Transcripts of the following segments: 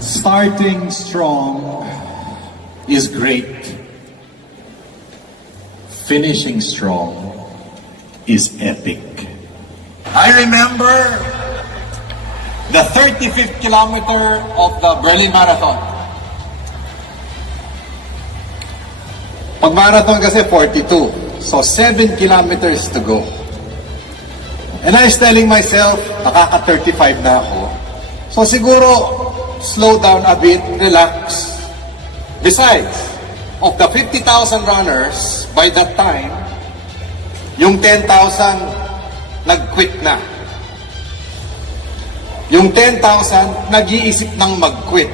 Starting strong is great. Finishing strong is epic. I remember the 35th kilometer of the Berlin Marathon. Pag marathon kasi 42, so 7 kilometers to go. And I was telling myself, nakaka-35 na ako. So siguro, slow down a bit, relax. Besides, of the 50,000 runners, by that time, yung 10,000 nag-quit na. Yung 10,000 nag-iisip ng mag-quit.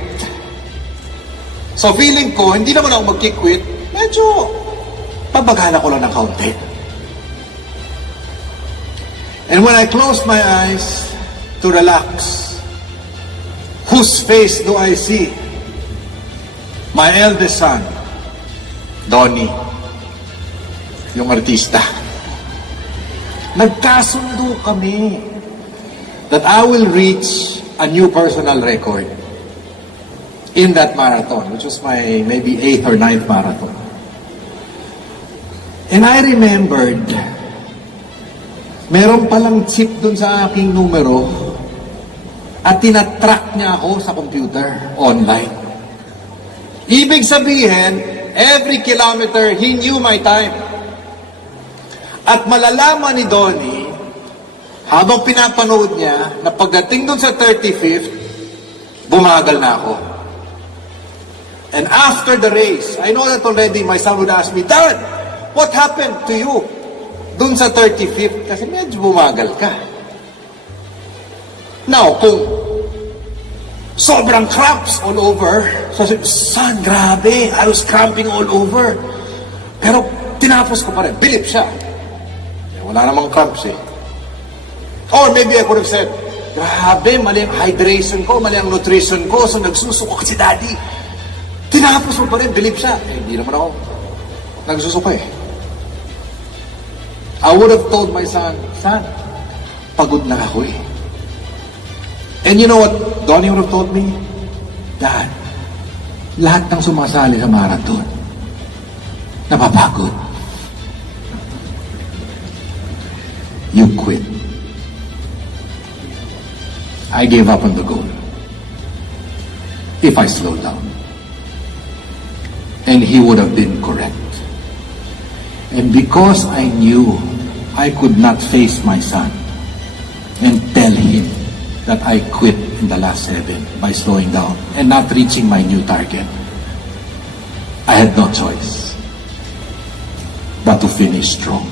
So feeling ko, hindi naman ako mag-quit, medyo pabagala ko lang ng kaunti. And when I close my eyes to relax, whose face do I see? My eldest son, Donnie, yung artista. Nagkasundo kami that I will reach a new personal record in that marathon, which was my maybe 8th or 9th marathon. And I remembered, meron palang chip dun sa aking numero at tinatrack niya ako sa computer online. Ibig sabihin, every kilometer, he knew my time. At malalaman ni Donnie, habang pinapanood niya, na pagdating dun sa 35th, bumagal na ako. And after the race, I know that already my son would ask me, Dad, what happened to you dun sa 35th? Kasi medyo bumagal ka. Now, kung sobrang cramps all over, so son, grabe, I was cramping all over. Pero tinapos ko pa rin, bilip siya. Wala namang cramps eh. Or maybe I could have said, grabe, mali ang hydration ko, mali ang nutrition ko, so nagsusuko si daddy. Tinapos mo pa rin, bilip siya. Eh, hindi naman ako nagsusuko eh. I would have told my son, pagod na ako eh. And you know what Donnie would have told me? Dad, lahat ng sumasali sa marathon, napapagod. You quit. I gave up on the goal. If I slowed down. And he would have been correct. And because I knew I could not face my son and tell him that I quit in the last 7 by slowing down and not reaching my new target, I had no choice but to finish strong.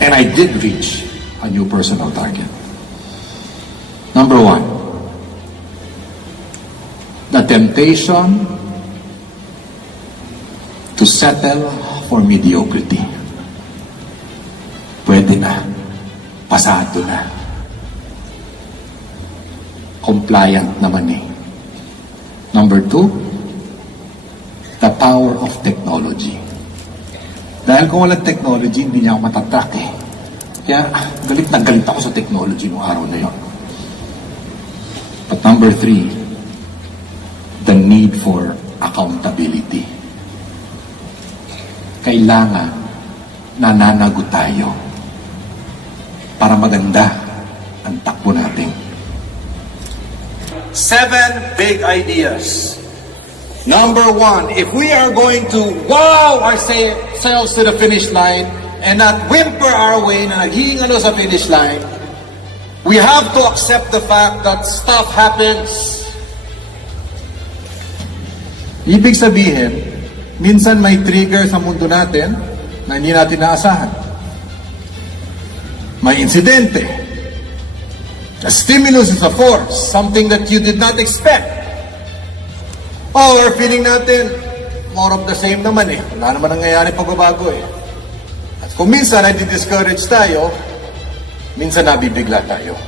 And I did reach a new personal target. Number 1, the temptation to settle for mediocrity. Pwede na. Pasado na. Compliant naman eh. Number 2, the power of technology. Dahil kung walang technology, hindi niya ako matatrack eh. Kaya galit na galit ako sa technology noong araw na yun. But number 3, the need for accountability. Kailangan nananagot tayo para maganda ang takbo natin. 7 big ideas. Number 1, if we are going to wow ourselves to the finish line and not whimper our way na naging sa finish line, we have to accept the fact that stuff happens. Ibig sabihin, minsan may trigger sa mundo natin na hindi natin naasahan. May insidente. A stimulus is a force, something that you did not expect. Or feeling natin, more of the same naman eh. Wala naman nangyayari pagbabago eh. At kung minsan ay di-discourage tayo, minsan nabibigla tayo.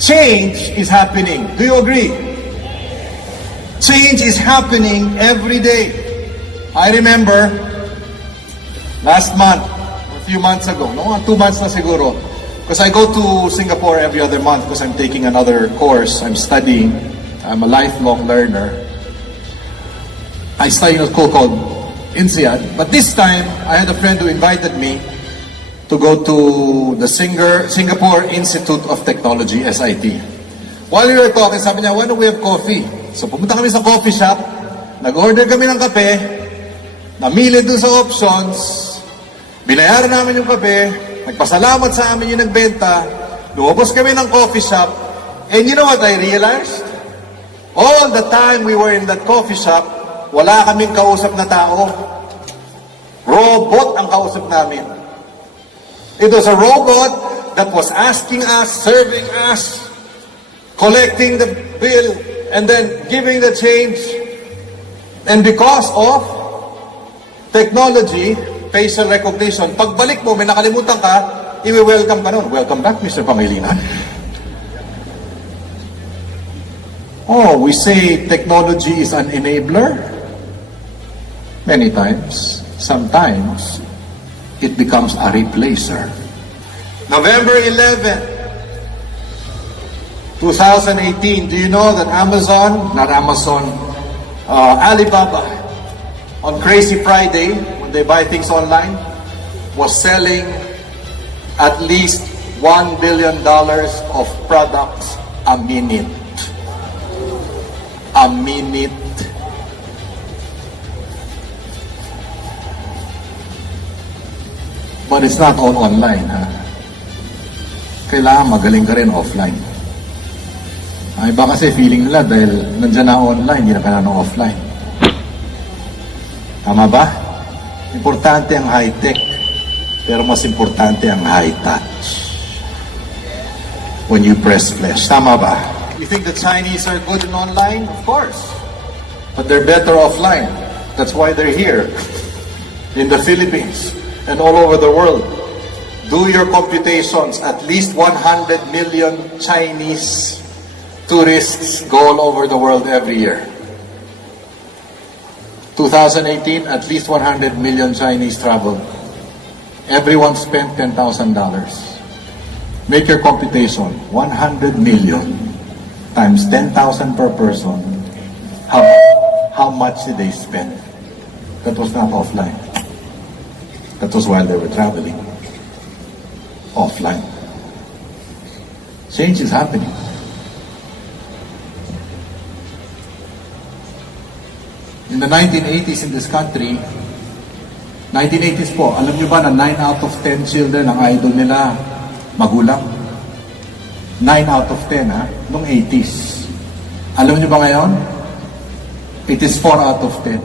Change is happening. Do you agree? Change is happening every day. I remember last month, a few months ago, 2 months na siguro, Because I go to Singapore every other month because I'm taking another course. I'm studying. I'm a lifelong learner. I study in a school called INSEAD. But this time, I had a friend who invited me to go to the Singapore Institute of Technology, SIT. While we were talking, sabi niya, why don't we have coffee? So pumunta kami sa coffee shop, nag-order kami ng kape, namili doon sa options, binayaran namin yung kape, nagpasalamat sa amin yung nagbenta, lumabas kami ng coffee shop, and you know what I realized? All the time we were in that coffee shop, wala kaming kausap na tao. Robot ang kausap namin. It was a robot that was asking us, serving us, collecting the bill, and then giving the change. And because of technology, facial recognition, pagbalik mo, may nakalimutan ka, i-welcome ka nun. Welcome back, Mr. Pangilinan. Oh, we say technology is an enabler. Many times. Sometimes, it becomes a replacer. November 11, 2018, do you know that Alibaba, on Crazy Friday, when they buy things online, was selling at least $1 billion of products a minute. A minute. But it's not all online, ha? Kailangan magaling ka rin offline. Ay, iba kasi feeling nila dahil nandiyan na online, hindi na kailangan offline. Tama ba? Importante ang high-tech, pero mas importante ang high-touch. When you press flesh. Tama ba? You think the Chinese are good in online? Of course. But they're better offline. That's why they're here. In the Philippines and all over the world. Do your computations. At least 100 million Chinese tourists go all over the world every year. 2018, at least 100 million Chinese traveled. Everyone spent $10,000. Make your computation. 100 million times 10,000 per person. How much did they spend? That was not offline. That was while they were traveling. Offline. Change is happening. In the 1980s in this country, 1980s po, alam niyo ba na 9 out of 10 children ang idol nila magulang? 9 out of 10, ha? Noong 80s. Alam niyo ba ngayon? It is 4 out of 10.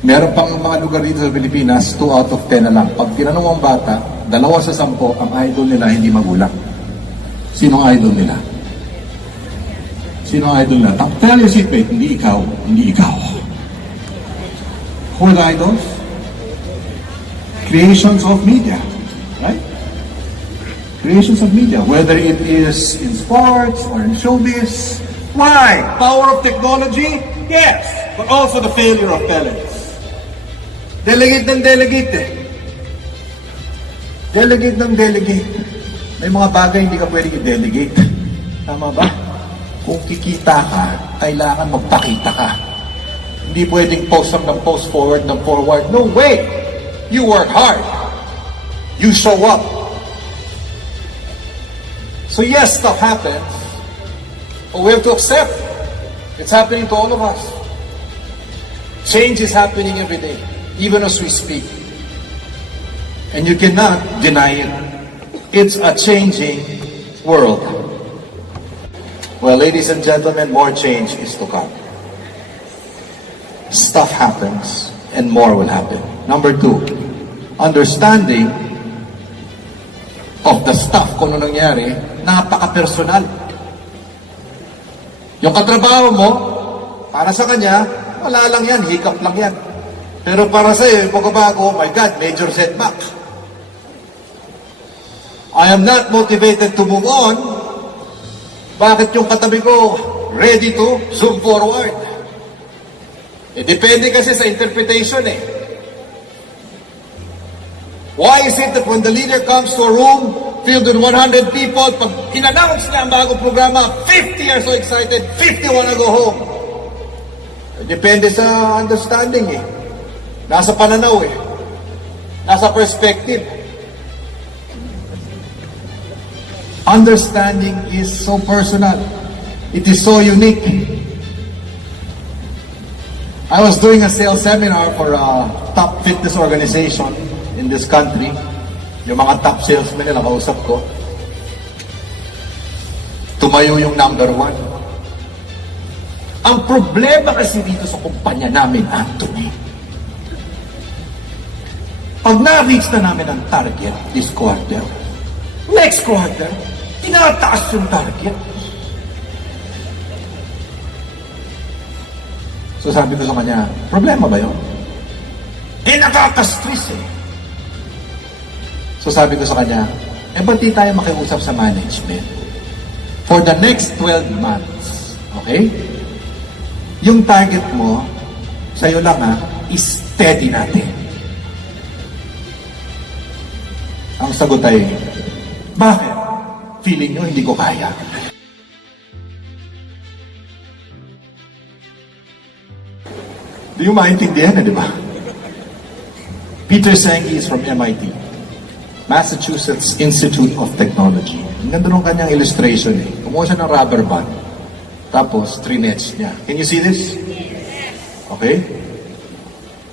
Meron pang mga lugar dito sa Pilipinas, 2 out of 10 na lang. Pag tinanong ang bata, 2 sa 10, ang idol nila hindi magulang. Sino ang idol nila? Sino ang idol nila? Tell your seatmate, hindi ikaw, hindi ikaw. Who are the idols? Creations of media, right? Creations of media, whether it is in sports or in showbiz. Why? Power of technology? Yes, but also the failure of parents. Delegate ng delegate eh. Delegate ng delegate. May mga bagay hindi ka pwedeng i-delegate. Tama ba? Kung kikita ka, kailangan magpakita ka. Hindi pwedeng post ng post, forward ng forward. No way! You work hard. You show up. So yes, stuff happens. But we have to accept. It's happening to all of us. Change is happening every day, even as we speak. And you cannot deny it. It's a changing world. Well, ladies and gentlemen, more change is to come. Stuff happens, and more will happen. Number 2, understanding of the stuff kung ano nangyari, napaka-personal. Yung katrabaho mo, para sa kanya, wala lang yan, hiccup lang yan. Pero para sa iyo, yung pagbabago, oh my God, major setback. I am not motivated to move on. Bakit yung katabi ko ready to zoom forward? Depende kasi sa interpretation eh. Why is it that when the leader comes to a room filled with 100 people, pag in-announce niya ang bagong programa, 50 are so excited, 50 wanna go home? Depende sa understanding eh. Nasa pananaw eh. Nasa perspective. Understanding is so personal. It is so unique. I was doing a sales seminar for a top fitness organization in this country. Yung mga top salesmen nila kausap ko. Tumayo yung number 1. Ang problema kasi dito sa kumpanya namin, Anthony, pag na-reach na namin ang target this quarter, next quarter, tinataas yung target. So sabi ko sa kanya, problema ba yun? Nakaka-stress eh. So sabi ko sa kanya, ba't di tayo makiusap sa management? For the next 12 months, okay? Yung target mo, sa'yo lang is steady natin. Ang sagot ay, bakit? Feeling nyo hindi ko kaya. Di yung maintindihan di ba? Peter Senge is from MIT, Massachusetts Institute of Technology. Ang ganda nung kanyang illustration eh. Kumuha siya ng rubber band. Tapos, 3 nets niya. Can you see this? Okay?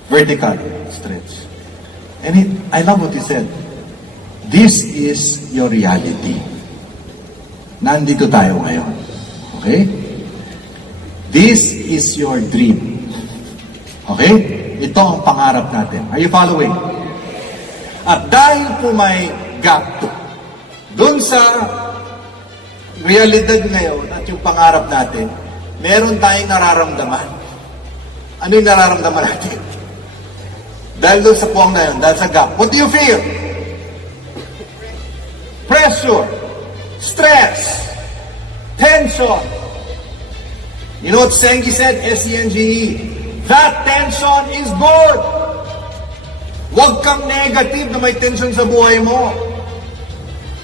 Vertical stretch. And I love what he said. This is your reality. Nandito tayo ngayon. Okay? This is your dream. Okay? Ito ang pangarap natin. Are you following? At dahil po may gap dun sa realidad ngayon at yung pangarap natin, meron tayong nararamdaman. Ano yung nararamdaman natin? Dahil dun sa puwang na yun, dahil sa gap. What do you feel? Pressure, stress, tension. You know what Senge said? S-E-N-G-E. That tension is good. Huwag kang negative na may tension sa buhay mo.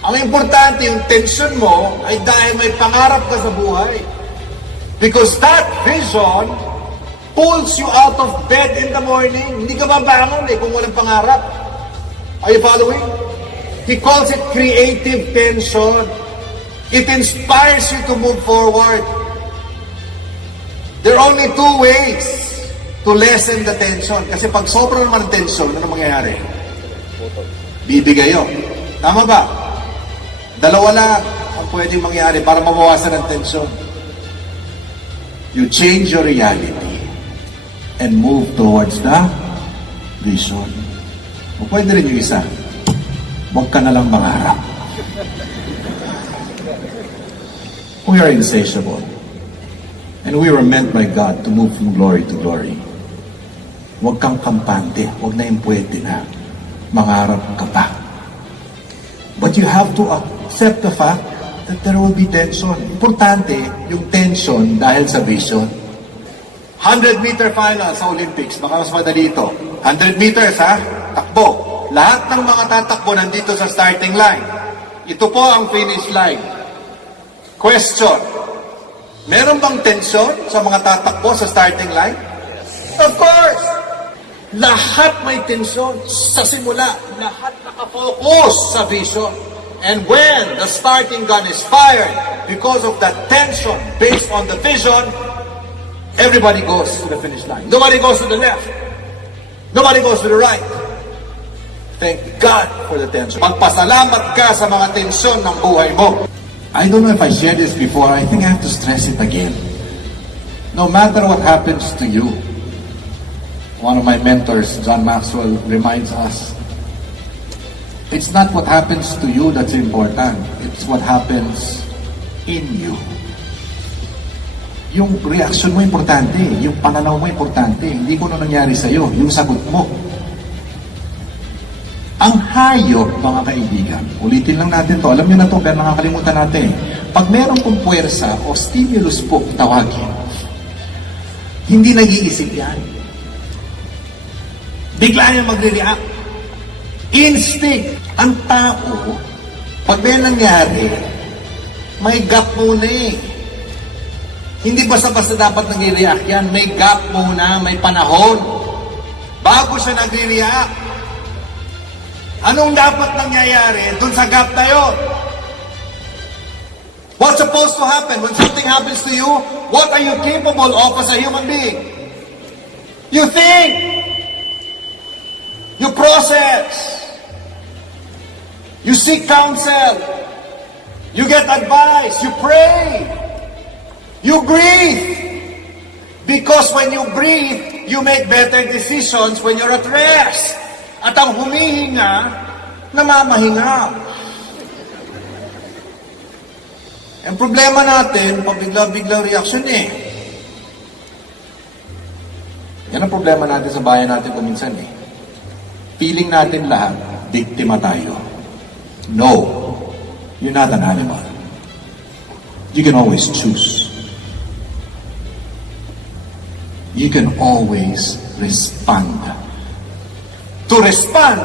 Ang importante, yung tension mo ay dahil may pangarap ka sa buhay. Because that vision pulls you out of bed in the morning. Hindi ka babangon kung walang pangarap. Are you following? He calls it creative tension. It inspires you to move forward. There are only 2 ways to lessen the tension. Kasi pag sobrang naman ang tension, ano mangyayari? Bibigayo. Tama ba? 2 lang ang pwedeng mangyari para mabawasan ang tension. You change your reality and move towards the vision. O pwede rin yung isa. Huwag ka na lang mangarap. We are insatiable. And we were meant by God to move from glory to glory. Huwag kang kampante. Huwag na yung pwede na. Mangarap ka pa. But you have to accept the fact that there will be tension. Importante yung tension dahil sa vision. 100-meter final sa Olympics. Baka mas madali ito. 100 meters takbo. Lahat ng mga tatakbo nandito sa starting line. Ito po ang finish line. Question. Meron bang tension sa mga tatakbo sa starting line? Of course! Lahat may tensyon sa simula. Lahat nakafocus sa vision. And when the starting gun is fired, because of that tension based on the vision, everybody goes to the finish line. Nobody goes to the left. Nobody goes to the right. Thank God for the tension. Magpasalamat ka sa mga tensyon ng buhay mo. I don't know if I shared this before. I think I have to stress it again. No matter what happens to you, one of my mentors, John Maxwell, reminds us, it's not what happens to you that's important. It's what happens in you. Yung reaction mo importante. Yung pananaw mo importante. Hindi ko na nangyari sa'yo. Yung sagot mo. Ang hayop, mga kaibigan, ulitin lang natin to. Alam nyo na to, pero nakakalimutan natin. Pag meron pong puwersa o stimulus po tawagin, hindi nag-iisip yan. Bigla niya magre-react. Instinct. Ang tao, pag may nangyari, may gap muna eh. Hindi basta-basta dapat nag-react yan. May gap muna, may panahon. Bago siya nag-react. Anong dapat nangyayari dun sa gap na yun? What's supposed to happen when something happens to you? What are you capable of as a human being? You think. You process. You seek counsel. You get advice. You pray. You breathe. Because when you breathe, you make better decisions when you're at rest. At ang humihinga, namamahinga. Ang problema natin, pabigla-bigla reaction eh. Yan ang problema natin sa bayan natin kuminsan eh. Feeling natin lahat, biktima tayo. No, you're not an animal. You can always choose. You can always respond. To respond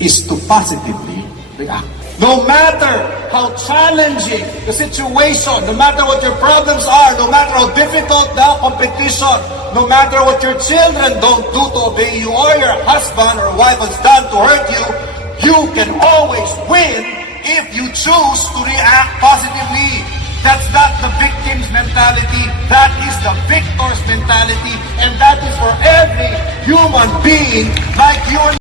is to positively react. No matter how challenging the situation, no matter what your problems are, no matter how difficult the competition, no matter what your children don't do to obey you or your husband or wife has done to hurt you, you can always win if you choose to react positively. That's not the victim's mentality. That is the victor's mentality. And that is for every human being like you and